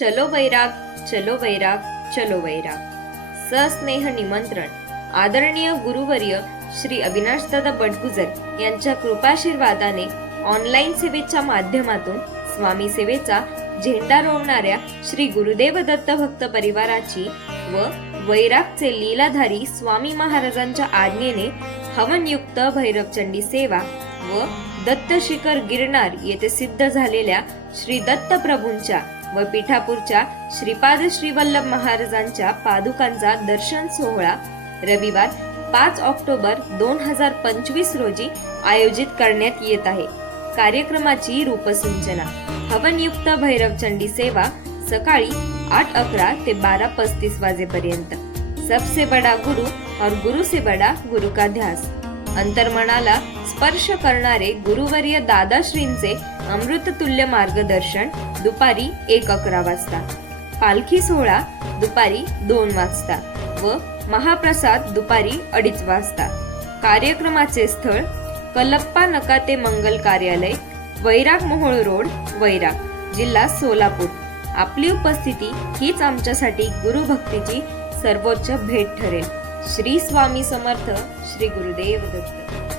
चलो वैराग, चलो वैराग, चलो वैराग. सस्नेह निमंत्रण. आदरणीय गुरुवर्य श्री अविनाशदादा बटगुजर यांच्या कृपाशीर्वादाने ऑनलाईन सेवेच्या माध्यमातून स्वामी सेवेचा झेंडा रोवणाऱ्या श्री गुरुदेव दत्त भक्त परिवाराची व वैरागचे लीलाधारी स्वामी महाराजांच्या आज्ञेने हवनयुक्त भैरवचंडी सेवा व दत्त शिखर गिरनार येथे सिद्ध झालेल्या श्री दत्त प्रभूंच्या व पीठापूरच्या श्रीपाद श्रीवल्लभ महाराजांच्या पादुकांचा दर्शन सोहळा रविवार 5 ऑक्टोबर 2025 रोजी आयोजित करण्यात येत आहे. कार्यक्रमाची रूपसूचना. हवनयुक्त भैरवचंडी सेवा सकाळी 8:11 ते 12:35 वाजेपर्यंत. सबसे बडा गुरु और गुरु से बडा गुरु का ध्यास. अंतर्मनाला स्पर्श करणारे गुरुवर्य दादाश्रींचे अमृततुल्य मार्गदर्शन दुपारी 1:11 वाजता. पालखी सोहळा दुपारी 2 वाजता व महाप्रसाद दुपारी 2:30 वाजता. कार्यक्रमाचे स्थळ कल्लप्पा नकाते मंगल कार्यालय, वैराग मोहोळ रोड, वैराग, जिल्हा सोलापूर. आपली उपस्थिती हीच आमच्यासाठी गुरुभक्तीची सर्वोच्च भेट ठरेल. श्री स्वामी समर्थ. श्री गुरुदेव दत्त.